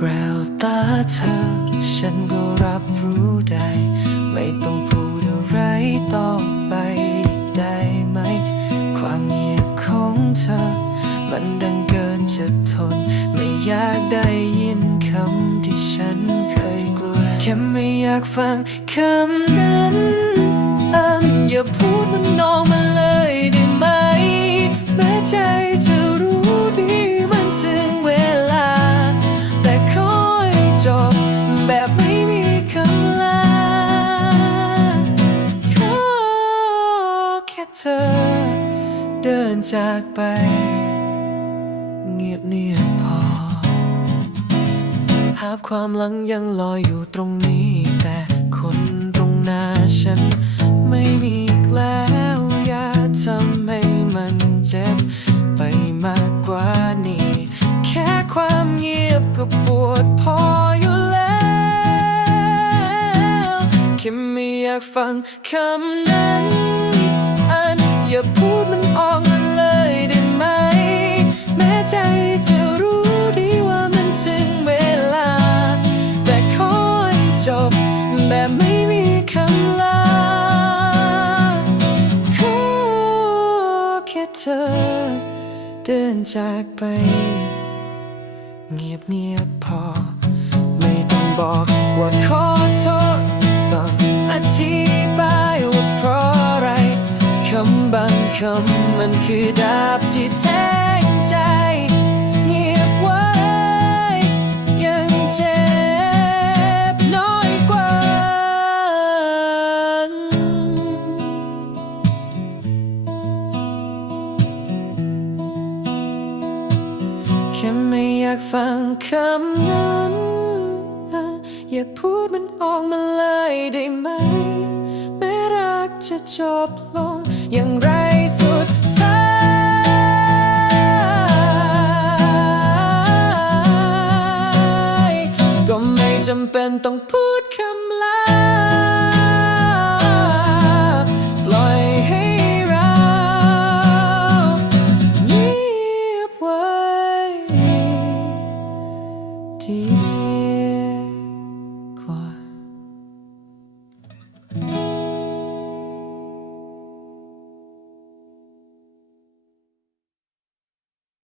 แกวตาเธอ ฉันก็รับรู้ได้ ไม่ต้องพูดอะไรต่อไปได้ไหม ความเงียบของเธอ มันดังเกินจะทน ไม่อยากได้ยินคำที่ฉันเคยกลัว แค่ไม่อยากฟังคำนั้นอันอย่าพูดมันออกมาเลย เดินจากไป เงียบเนียบพอ ภาพความหลังยังลอยอยู่ตรงนี้ แต่คนตรงหน้าฉัน ไม่มีแล้วอย่าทำให้มันเจ็บ ไปมากกว่านี้ แค่ความเงียบก็ปวดพออยู่แล้วแค่ไม่อยากฟังคำนั้น อย่าพูดมันออกมาเลยได้ไหม แม้ใจจะรู้ดีว่ามันถึงเวลา แต่ขอให้จบแบบไม่มีคำลาขอแค่เธอ เดินจากไป เงียบเงียบพอ ไม่ต้องบอกว่าขอำบางคำมันคือดาบที่แทงใจ เงียบไว้ ยังเจ็บน้อยกว่า แค่ไม่อยากฟังคำนั้น อย่าพูดมันออกมาเลยได้ไหมแม้รักจะจบลง อย่างไรสุดท้ายก็ไม่จำเป็นต้องพูด